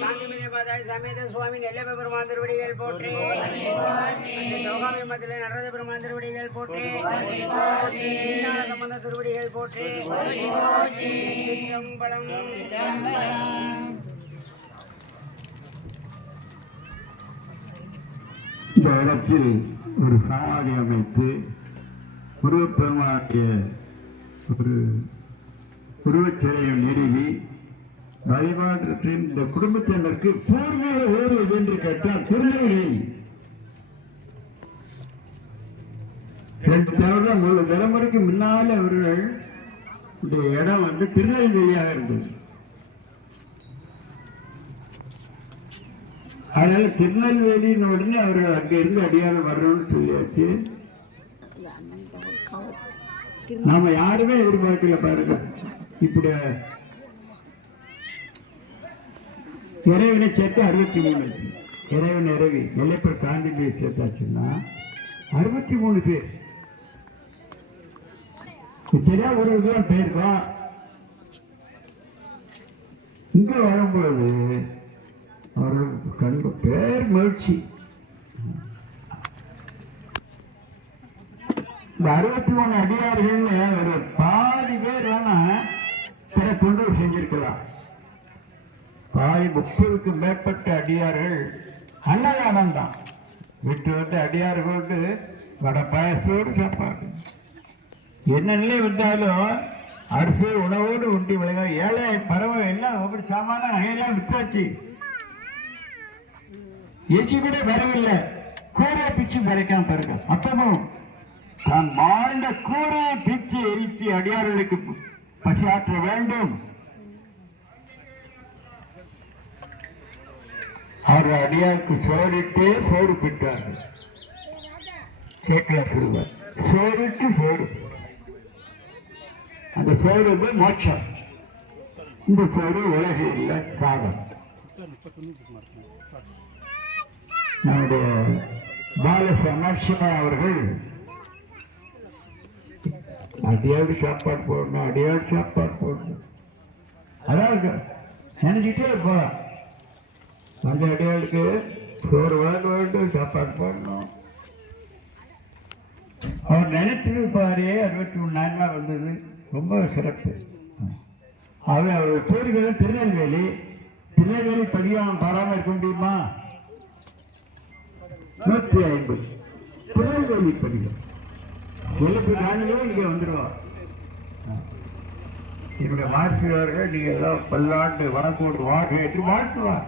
காந்திமதி மாதாய் சமேத சுவாமி நெல்லப்ப பெருமான் திருவடிகள் போற்றி அன்னை சிவகாமி நடராஜ பெருமான் திருவடிகள் போற்றி சம்பந்த திருவடிகள் போற்றி சிற்றம்பலம் இந்த இடத்தில் ஒரு சமாதி அமைத்து முருகப்பெருமானுடைய ஒரு உருவச்சிலையை நிறுவி வழிபாட்டின் இந்த குடும்பத்தினருக்கு பூர்வீக ஊர் எது என்று கேட்டால் திருநெல்வேலி. ரெண்டு தவிர ஒரு தலைமுறைக்கு முன்னாலே அவர்கள் இடம் வந்து திருநெல்வேலியாக இருந்தது. அதனால திருநெல்வேலியின் உடனே அவர்கள் அங்கே இருந்து அடியாரம் வரணும்னு சொல்லியாச்சு. நாம யாருமே எதிர்பார்க்கல பாருங்க. இப்படி இறைவனை சேர்த்து அறுபத்தி மூணு. இறைவன் இறைவி. நெல்லைப்பர் காந்திஜியை சேர்த்தாச்சுன்னா அறுபத்தி மூணு பேர். தெரியா ஒரு இதெல்லாம் போயிருக்கோம் இங்க வரும்பொழுது அவர்களுக்கு கண்டு பேர் மகிழ்ச்சி. இந்த அறுபத்தி மூணு அடியார்கள்ல ஒரு பாதி பேர் வேணா பாதி முப்பதுக்கு மேற்பட்ட அடியார்கள். அன்னதானம் தான் விட்டு வந்து அடியார்களுக்கு வட பாயசத்தோடு சாப்பாடு. என்ன நிலை வந்தாலும் அரிசி உணவோடு உண்டி விளையா ஏழை பறவை எல்லாம் ஒவ்வொரு சாமான நகையெல்லாம் வித்தாச்சு. எச்சி கூட வரவில்லை. கூரை பிச்சு வரைக்காம பாருங்க. அப்பமும் தான் வாழ்ந்த கூரையை பிச்சு எரித்து அடியார்களுக்கு பசியாற்ற வேண்டும். அவர் அடியாருக்கு சோறிட்டே சோறு பெற்றார்கள். சேக்கலா சொல்வார் சோறுக்கு சோறு. அந்த சோறு வந்து மோட்சம். இந்த சோறு உலக இல்லை சாதம் நம்முடைய பால சமர்ஷனா அவர்கள். அடியாடு சாப்பாடு போடணும் அடியாடு சாப்பாடு போடணும். அதான் நினைச்சிட்டே இருப்பான் அந்த அடியாளுக்கு. சோறு வாங்க வேண்டும் சாப்பாடு போடணும். அவர் நினைச்சிருப்பாரே அறுபத்தி மூணு நாங்களா வந்தது. ரொம்ப சிறப்பு. அவர் அவர் பூர்வீகம் திருநெல்வேலி. திருநெல்வேலி பதியம் பாராம இருக்க முடியுமா? நூற்றி ஐம்பது. திருநெல்வேலி பதிகம் எழுப்பு நாளிலும் இங்கே வந்துடுவார் என்னுடைய வாழ்த்துவார்கள் நீங்கள் எல்லாம் பல்லாண்டு வணக்கோடு வாழ்க்கை என்று வாழ்த்துவார்.